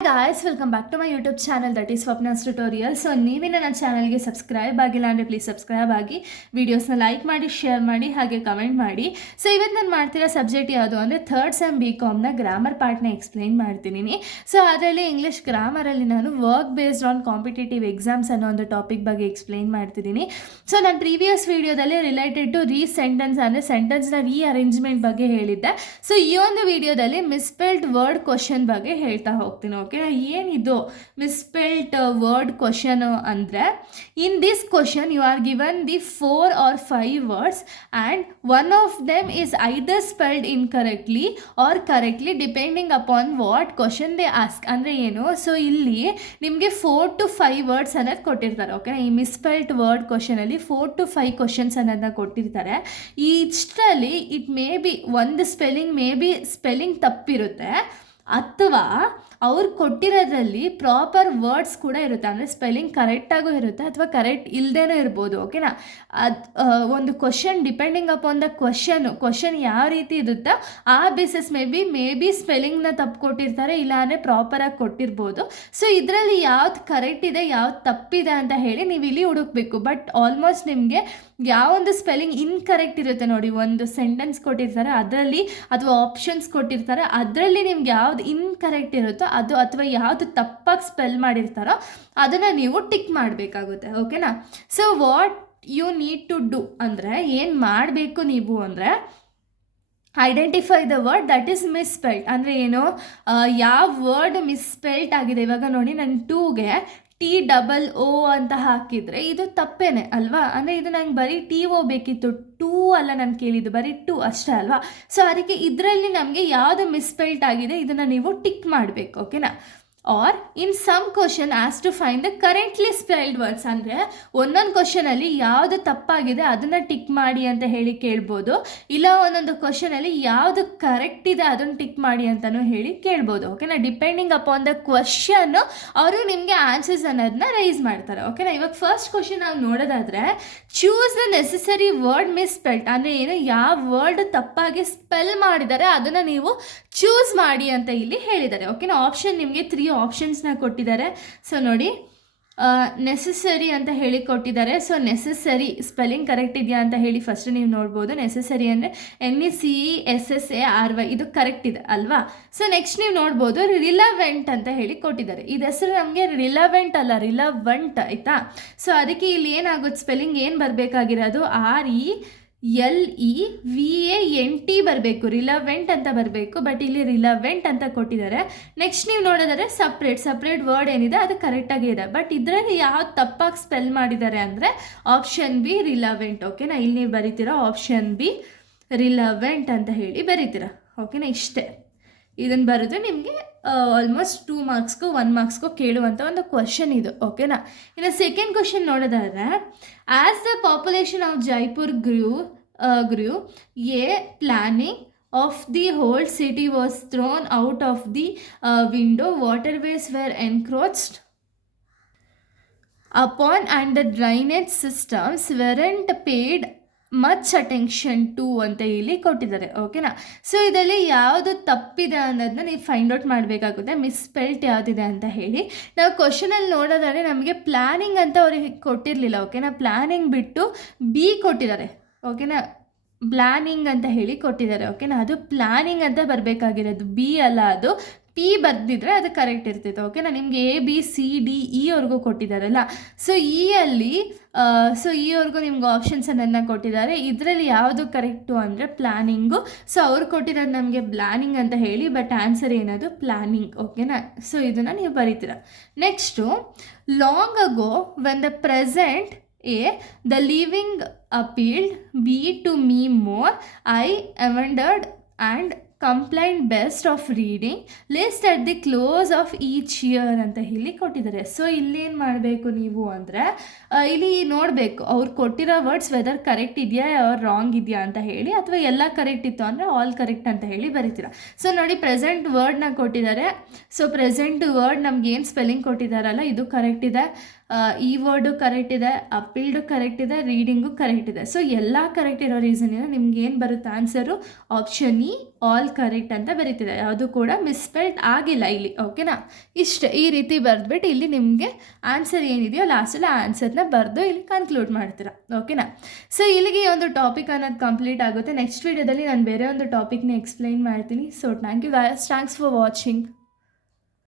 Guys, welcome back to my YouTube channel, that is Swapna's Tutorial. So ನೀವೇ ನನ್ನ ಚಾನಲ್ಗೆ subscribe ಆಗಿಲ್ಲ ಅಂದರೆ ಪ್ಲೀಸ್ ಸಬ್ಸ್ಕ್ರೈಬ್ ಆಗಿ, ವಿಡಿಯೋಸ್ನ ಲೈಕ್ ಮಾಡಿ, ಶೇರ್ ಮಾಡಿ, ಹಾಗೆ ಕಮೆಂಟ್ ಮಾಡಿ. ಸೊ ಇವತ್ತು ನಾನು ಮಾಡ್ತಿರೋ ಸಬ್ಜೆಕ್ಟ್ ಯಾವುದು ಅಂದರೆ ಥರ್ಡ್ ಸೆಮ್ BComನ ಗ್ರಾಮರ್ ಪಾರ್ಟ್ನ ಎಕ್ಸ್ಪ್ಲೈನ್ ಮಾಡ್ತೀನಿ. ಸೊ ಅದರಲ್ಲಿ ಇಂಗ್ಲೀಷ್ ಗ್ರಾಮರಲ್ಲಿ ನಾನು work based on competitive exams ಅನ್ನೋ ಒಂದು ಟಾಪಿಕ್ ಬಗ್ಗೆ ಎಕ್ಸ್ಪ್ಲೈನ್ ಮಾಡ್ತಿದ್ದೀನಿ. ಸೊ ನಾನು ಪ್ರೀವಿಯಸ್ ವಿಡಿಯೋದಲ್ಲಿ ರಿಲೇಟೆಡ್ ಟು ರೀಸೆಂಟೆನ್ಸ್ ಅಂದರೆ ಸೆಂಟೆನ್ಸ್ನ ರೀಅರೇಂಜ್ಮೆಂಟ್ ಬಗ್ಗೆ ಹೇಳಿದ್ದೆ. ಸೊ ಈ ಒಂದು ವಿಡಿಯೋದಲ್ಲಿ ಮಿಸ್ಪೆಲ್ಡ್ ವರ್ಡ್ ಕ್ವಶನ್ ಬಗ್ಗೆ ಹೇಳ್ತಾ ಹೋಗ್ತೀನಿ. ಓಕೆ, ಏನಿದು ಮಿಸ್ಪೆಲ್ಟ್ ವರ್ಡ್ ಕ್ವಶನ್ ಅಂದರೆ, in this question you are given the 4 or 5 words and one of them is either spelled incorrectly or correctly depending upon what question they ask. ಅಂದರೆ ಏನು, ಸೊ ಇಲ್ಲಿ ನಿಮಗೆ 4 to 5 words ಅನ್ನೋದು ಕೊಟ್ಟಿರ್ತಾರೆ. Okay, ಈ ಮಿಸ್ಪೆಲ್ಟ್ word ಕ್ವಶನಲ್ಲಿ 4 to 5 questions ಅನ್ನೋದನ್ನ ಕೊಟ್ಟಿರ್ತಾರೆ. ಇಷ್ಟರಲ್ಲಿ ಇಟ್ ಮೇ ಬಿ ಒಂದು ಸ್ಪೆಲ್ಲಿಂಗ್ ತಪ್ಪಿರುತ್ತೆ, ಅಥವಾ ಅವ್ರು ಕೊಟ್ಟಿರೋದ್ರಲ್ಲಿ ಪ್ರಾಪರ್ ವರ್ಡ್ಸ್ ಕೂಡ ಇರುತ್ತೆ, ಅಂದರೆ ಸ್ಪೆಲ್ಲಿಂಗ್ ಕರೆಕ್ಟಾಗೂ ಇರುತ್ತೆ ಅಥವಾ ಕರೆಕ್ಟ್ ಇಲ್ಲದೇನೂ ಇರ್ಬೋದು. ಓಕೆನಾ, ಒಂದು question depending upon the question ಯಾವ ರೀತಿ ಇರುತ್ತೋ ಆ ಬೇಸಿಸ್ ಮೇ ಬಿ ಸ್ಪೆಲ್ಲಿಂಗ್ನ ತಪ್ಪು ಕೊಟ್ಟಿರ್ತಾರೆ, ಇಲ್ಲಾಂದರೆ ಪ್ರಾಪರಾಗಿ ಕೊಟ್ಟಿರ್ಬೋದು. ಸೊ ಇದರಲ್ಲಿ ಯಾವ್ದು ಕರೆಕ್ಟ್ ಇದೆ ಯಾವ್ದು ತಪ್ಪಿದೆ ಅಂತ ಹೇಳಿ ನೀವು ಇಲ್ಲಿ ಹುಡುಕಬೇಕು. ಬಟ್ ಆಲ್ಮೋಸ್ಟ್ ನಿಮಗೆ ಯಾವೊಂದು ಸ್ಪೆಲ್ಲಿಂಗ್ ಇನ್ಕರೆಕ್ಟ್ ಇರುತ್ತೆ ನೋಡಿ, ಒಂದು ಸೆಂಟೆನ್ಸ್ ಕೊಟ್ಟಿರ್ತಾರೆ ಅದರಲ್ಲಿ ಅಥವಾ ಆಪ್ಷನ್ಸ್ ಕೊಟ್ಟಿರ್ತಾರೆ ಅದರಲ್ಲಿ ನಿಮ್ಗೆ ಯಾವ್ದು ಇನ್ಕರೆಕ್ಟ್ ಇರುತ್ತೋ ಅದು, ಅಥವಾ ಯಾವುದು ತಪ್ಪಾಗಿ ಸ್ಪೆಲ್ ಮಾಡಿರ್ತಾರೋ ಅದನ್ನು ನೀವು ಟಿಕ್ ಮಾಡಬೇಕಾಗುತ್ತೆ. ಓಕೆನಾ, so what you need to do ಅಂದರೆ ಏನು ಮಾಡಬೇಕು ನೀವು ಅಂದರೆ, identify the word that is misspelt. ಅಂದರೆ ಏನು, ಯಾವ ವರ್ಡ್ ಮಿಸ್ಪೆಲ್ಟ್ ಆಗಿದೆ. ಇವಾಗ ನೋಡಿ, ನಾನು 2ಗೆ TOO ಅಂತ ಹಾಕಿದರೆ ಇದು ತಪ್ಪೇನೆ ಅಲ್ವಾ, ಅಂದರೆ ಇದು ನಂಗೆ ಬರೀ TO ಬೇಕಿತ್ತು, 2 ಅಲ್ಲ ನಾನು ಕೇಳಿದ್ದು, ಬರೀ 2 ಅಷ್ಟೇ ಅಲ್ವಾ. ಸೊ ಅದಕ್ಕೆ ಇದರಲ್ಲಿ ನಮಗೆ ಯಾವುದು ಮಿಸ್ಪೆಲ್ಟ್ ಆಗಿದೆ ಇದನ್ನು ನೀವು ಟಿಕ್ ಮಾಡಬೇಕು. ಓಕೆನಾ, or in some question as to find the correctly spelled words. ಅಂದರೆ ಒಂದೊಂದು ಕ್ವಶನಲ್ಲಿ ಯಾವುದು ತಪ್ಪಾಗಿದೆ ಅದನ್ನು ಟಿಕ್ ಮಾಡಿ ಅಂತ ಹೇಳಿ ಕೇಳ್ಬೋದು, ಇಲ್ಲ ಒಂದೊಂದು ಕ್ವಶನಲ್ಲಿ ಯಾವುದು ಕರೆಕ್ಟ್ ಇದೆ ಅದನ್ನು ಟಿಕ್ ಮಾಡಿ ಅಂತಲೂ ಹೇಳಿ ಕೇಳ್ಬೋದು. ಓಕೆನಾ, ಡಿಪೆಂಡಿಂಗ್ ಅಪಾನ್ ದ ಕ್ವಶನ್ನು ಅವರು ನಿಮಗೆ ಆನ್ಸರ್ಸ್ ಅನ್ನೋದನ್ನ ರೈಸ್ ಮಾಡ್ತಾರೆ. ಓಕೆನಾ, ಇವಾಗ ಫಸ್ಟ್ ಕ್ವಶನ್ ನಾವು ನೋಡೋದಾದರೆ, ಚೂಸ್ ದ ನೆಸೆಸರಿ ವರ್ಡ್ ಮಿಸ್ಪೆಲ್ಟ್. ಅಂದರೆ ಏನು, ಯಾವ ವರ್ಡ್ ತಪ್ಪಾಗಿ ಸ್ಪೆಲ್ ಮಾಡಿದ್ದಾರೆ ಅದನ್ನು ನೀವು ಚೂಸ್ ಮಾಡಿ ಅಂತ ಇಲ್ಲಿ ಹೇಳಿದ್ದಾರೆ. ಓಕೆನಾ, ಆಪ್ಷನ್ ನಿಮಗೆ 3 ಆಪ್ಷನ್ಸ್ನ ಕೊಟ್ಟಿದ್ದಾರೆ. ಸೊ ನೋಡಿ, ನೆಸೆಸರಿ ಅಂತ ಹೇಳಿ ಕೊಟ್ಟಿದ್ದಾರೆ. ಸೊ ನೆಸೆಸರಿ ಸ್ಪೆಲ್ಲಿಂಗ್ ಕರೆಕ್ಟ್ ಇದೆಯಾ ಅಂತ ಹೇಳಿ ಫಸ್ಟ್ ನೀವು ನೋಡ್ಬೋದು. ನೆಸೆಸರಿ ಅಂದರೆ NECESSARY, ಇದು ಕರೆಕ್ಟ್ ಇದೆ ಅಲ್ವಾ. ಸೊ ನೆಕ್ಸ್ಟ್ ನೀವು ನೋಡ್ಬೋದು, ರಿಲವೆಂಟ್ ಅಂತ ಹೇಳಿ ಕೊಟ್ಟಿದ್ದಾರೆ. ಇದು ಹೆಸರು ನಮಗೆ ರಿಲವೆಂಟ್ ಅಲ್ಲ, ರಿಲವೆಂಟ್ ಆಯಿತಾ. ಸೊ ಅದಕ್ಕೆ ಇಲ್ಲಿ ಏನಾಗುತ್ತೆ, ಸ್ಪೆಲ್ಲಿಂಗ್ ಏನು ಬರಬೇಕಾಗಿರೋದು, RELEVANT ಬರಬೇಕು, ರಿಲವೆಂಟ್ ಅಂತ ಬರಬೇಕು. ಬಟ್ ಇಲ್ಲಿ ರಿಲವೆಂಟ್ ಅಂತ ಕೊಟ್ಟಿದ್ದಾರೆ. ನೆಕ್ಸ್ಟ್ ನೀವು ನೋಡೋದಾದ್ರೆ ಸಪ್ರೇಟ್ ವರ್ಡ್ ಏನಿದೆ ಅದು ಕರೆಕ್ಟಾಗಿ ಇದೆ. ಬಟ್ ಇದರಲ್ಲಿ ಯಾವ್ದು ತಪ್ಪಾಗಿ ಸ್ಪೆಲ್ ಮಾಡಿದ್ದಾರೆ ಅಂದರೆ ಆಪ್ಷನ್ ಬಿ ರಿಲವೆಂಟ್. ಓಕೆನಾ, ಇಲ್ಲಿ ನೀವು ಬರೀತೀರಾ ಆಪ್ಷನ್ ಬಿ ರಿಲವೆಂಟ್ ಅಂತ ಹೇಳಿ ಬರೀತೀರಾ. ಓಕೆನಾ, ಇಷ್ಟೇ. ಇದನ್ನು ಬರೆದು ನಿಮಗೆ ಆಲ್ಮೋಸ್ಟ್ 2 ಮಾರ್ಕ್ಸ್ಗೂ 1 ಮಾರ್ಕ್ಸ್ಗೂ ಕೇಳುವಂಥ ಒಂದು ಕ್ವಶನ್ ಇದು. ಓಕೆನಾ, ಇನ್ನು ಸೆಕೆಂಡ್ ಕ್ವಶನ್ ನೋಡೋದಾದರೆ, as the population of Jaipur grew a planning of the whole city was thrown out of the window, waterways were encroached upon and the drainage systems weren't paid much attention to ಅಂತ ಇಲ್ಲಿ ಕೊಟ್ಟಿದ್ದಾರೆ. ಓಕೆನಾ, so ಇದರಲ್ಲಿ ಯಾವುದು ತಪ್ಪಿದೆ ಅನ್ನೋದನ್ನ ನೀವು find out ಮಾಡಬೇಕಾಗುತ್ತೆ, ಮಿಸ್ಪೆಲ್ಟ್ ಯಾವುದಿದೆ ಅಂತ ಹೇಳಿ. ನಾವು ಕ್ವಶನಲ್ಲಿ ನೋಡೋದಾದರೆ ನಮಗೆ ಪ್ಲ್ಯಾನಿಂಗ್ ಅಂತ ಅವ್ರಿಗೆ ಕೊಟ್ಟಿರಲಿಲ್ಲ. ಓಕೆನಾ, ಪ್ಲ್ಯಾನಿಂಗ್ ಬಿಟ್ಟು ಬಿ ಕೊಟ್ಟಿದ್ದಾರೆ. ಓಕೆನಾ, ಪ್ಲ್ಯಾನಿಂಗ್ ಅಂತ ಹೇಳಿ ಕೊಟ್ಟಿದ್ದಾರೆ. ಓಕೆನಾ, ಅದು ಪ್ಲ್ಯಾನಿಂಗ್ ಅಂತ ಬರಬೇಕಾಗಿರೋದು, ಬಿ ಅಲ್ಲ, ಅದು ಪಿ ಬರೆದಿದ್ರೆ ಅದು ಕರೆಕ್ಟ್ ಇರ್ತಿತ್ತು. ಓಕೆನಾ, ನಿಮಗೆ ABCDE ಅವ್ರಿಗೂ ಕೊಟ್ಟಿದ್ದಾರಲ್ಲ, ಸೊ ಈವರೆಗೂ ನಿಮ್ಗೆ ಆಪ್ಷನ್ಸ್ ಅನ್ನೋದನ್ನ ಕೊಟ್ಟಿದ್ದಾರೆ. ಇದರಲ್ಲಿ ಯಾವುದು ಕರೆಕ್ಟು ಅಂದರೆ ಪ್ಲ್ಯಾನಿಂಗು. ಸೊ ಅವ್ರು ಕೊಟ್ಟಿರೋದು ನಮಗೆ ಪ್ಲ್ಯಾನಿಂಗ್ ಅಂತ ಹೇಳಿ, ಬಟ್ ಆನ್ಸರ್ ಏನದು ಪ್ಲ್ಯಾನಿಂಗ್. ಓಕೆನಾ, ಸೊ ಇದನ್ನು ನೀವು ಬರೀತೀರ. Next, long ago when the present the living appealed B to me more, I amended and complained best of reading list at the close of each year ಅಂತ ಹೇಳಿ ಕೊಟ್ಟಿದ್ದಾರೆ. So ಇಲ್ಲೇನು ಮಾಡಬೇಕು ನೀವು ಅಂದರೆ, ಇಲ್ಲಿ ನೋಡಬೇಕು ಅವ್ರು ಕೊಟ್ಟಿರೋ ವರ್ಡ್ಸ್ ವೆದರ್ ಕರೆಕ್ಟ್ ಇದೆಯಾ ಅವ್ರು ರಾಂಗ್ ಇದೆಯಾ ಅಂತ ಹೇಳಿ, ಅಥವಾ ಎಲ್ಲ ಕರೆಕ್ಟ್ ಇತ್ತು ಅಂದರೆ ಆಲ್ ಕರೆಕ್ಟ್ ಅಂತ ಹೇಳಿ ಬರೀತೀರ. ಸೊ ನೋಡಿ, ಪ್ರೆಸೆಂಟ್ ವರ್ಡ್ನ ಕೊಟ್ಟಿದ್ದಾರೆ. ಸೊ ಪ್ರೆಸೆಂಟ್ ವರ್ಡ್ ನಮ್ಗೆ ಏನು ಸ್ಪೆಲ್ಲಿಂಗ್ ಕೊಟ್ಟಿದ್ದಾರಲ್ಲ ಇದು ಕರೆಕ್ಟ್ ಇದೆ. ಈ ವರ್ಡು ಕರೆಕ್ಟ್ ಇದೆ, ಅಪಿಲ್ಡು ಕರೆಕ್ಟ್ ಇದೆ, ರೀಡಿಂಗು ಕರೆಕ್ಟ್ ಇದೆ. ಸೊ ಎಲ್ಲ ಕರೆಕ್ಟ್ ಇರೋ ರೀಸನಿಂದ ನಿಮ್ಗೆ ಏನು ಬರುತ್ತೆ answer option E all correct ಅಂತ ಬರೀತಿದೆ. ಯಾವುದು ಕೂಡ ಮಿಸ್ಪೆಲ್ಟ್ ಆಗಿಲ್ಲ ಇಲ್ಲಿ. ಓಕೆನಾ? ಇಷ್ಟೇ, ಈ ರೀತಿ ಬರೆದ್ಬಿಟ್ಟು ಇಲ್ಲಿ ನಿಮಗೆ ಆನ್ಸರ್ ಏನಿದೆಯೋ ಲಾಸ್ಟಲ್ಲಿ ಆ ಆನ್ಸರ್ನ ಬರೆದು ಇಲ್ಲಿ ಕನ್ಕ್ಲೂಡ್ ಮಾಡ್ತೀರಾ. ಓಕೆನಾ? ಸೊ ಇಲ್ಲಿಗೆ ಈ ಒಂದು ಟಾಪಿಕ್ ಅನ್ನೋದು ಕಂಪ್ಲೀಟ್ ಆಗುತ್ತೆ. ನೆಕ್ಸ್ಟ್ ವೀಡಿಯೋದಲ್ಲಿ ನಾನು ಬೇರೆ ಒಂದು ಟಾಪಿಕ್ನ ಎಕ್ಸ್ಪ್ಲೈನ್ ಮಾಡ್ತೀನಿ. So thank you guys, thanks for watching.